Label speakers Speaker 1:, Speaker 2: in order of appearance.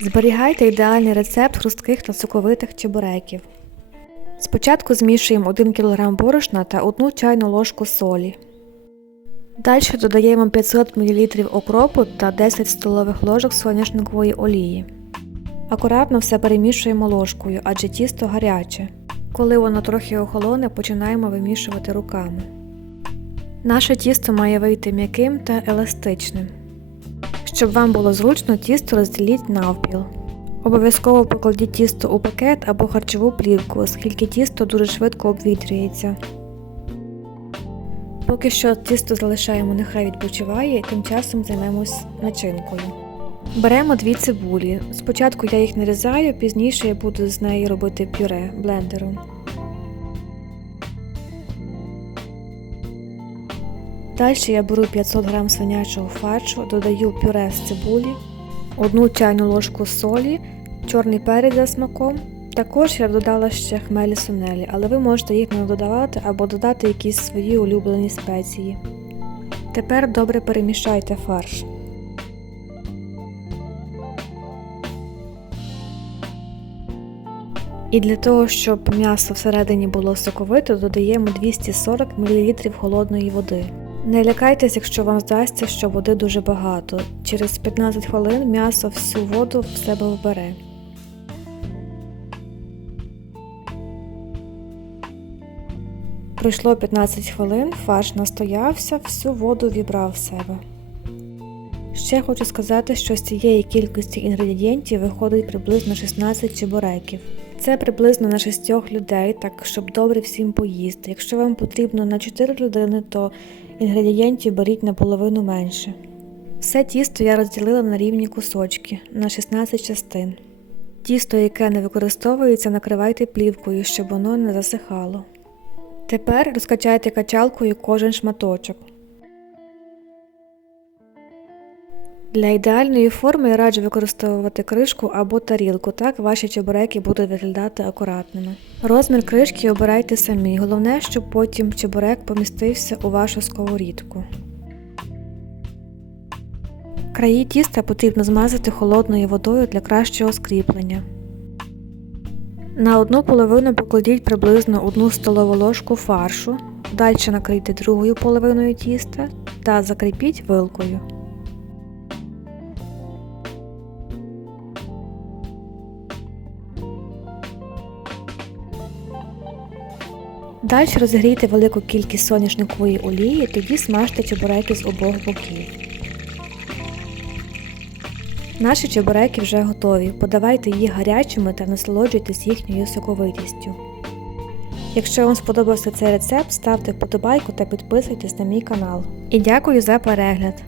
Speaker 1: Зберігайте ідеальний рецепт хрустких та соковитих чебуреків. Спочатку змішуємо 1 кг борошна та 1 чайну ложку солі. Далі додаємо 500 мл окропу та 10 столових ложок соняшникової олії. Акуратно все перемішуємо ложкою, адже тісто гаряче. Коли воно трохи охолоне, починаємо вимішувати руками. Наше тісто має вийти м'яким та еластичним. Щоб вам було зручно, тісто розділіть навпіл. Обов'язково покладіть тісто у пакет або харчову плівку, оскільки тісто дуже швидко обвітрюється. Поки що тісто залишаємо, нехай відпочиває, тим часом займемось начинкою. Беремо дві цибулі. Спочатку я їх нарізаю, пізніше я буду з неї робити пюре блендером. Далі я беру 500 г свинячого фаршу, додаю пюре з цибулі, одну чайну ложку солі, чорний перець за смаком. Також я додала ще хмелі сунелі, але ви можете їх не додавати або додати якісь свої улюблені спеції. Тепер добре перемішайте фарш. І для того, щоб м'ясо всередині було соковито, додаємо 240 мл холодної води. Не лякайтесь, якщо вам здасться, що води дуже багато. Через 15 хвилин м'ясо всю воду в себе вбере. Пройшло 15 хвилин, фарш настоявся, всю воду вібрав в себе. Ще хочу сказати, що з цієї кількості інгредієнтів виходить приблизно 16 чебуреків. Це приблизно на 6 людей, так щоб добре всім поїсти. Якщо вам потрібно на 4 людини, то інгредієнтів беріть наполовину менше. Все тісто я розділила на рівні кусочки на 16 частин. Тісто, яке не використовується, накривайте плівкою, щоб воно не засихало. Тепер розкачайте качалкою кожен шматочок. Для ідеальної форми я раджу використовувати кришку або тарілку, так ваші чебуреки будуть виглядати акуратними. Розмір кришки обирайте самі, головне, щоб потім чебурек помістився у вашу сковорідку. Краї тіста потрібно змазати холодною водою для кращого скріплення. На одну половину покладіть приблизно 1 столову ложку фаршу, далі накрийте другою половиною тіста та закріпіть вилкою. Далі розігрійте велику кількість соняшникової олії, тоді смажте чебуреки з обох боків. Наші чебуреки вже готові. Подавайте їх гарячими та насолоджуйтесь їхньою соковитістю. Якщо вам сподобався цей рецепт, ставте вподобайку та підписуйтесь на мій канал. І дякую за перегляд!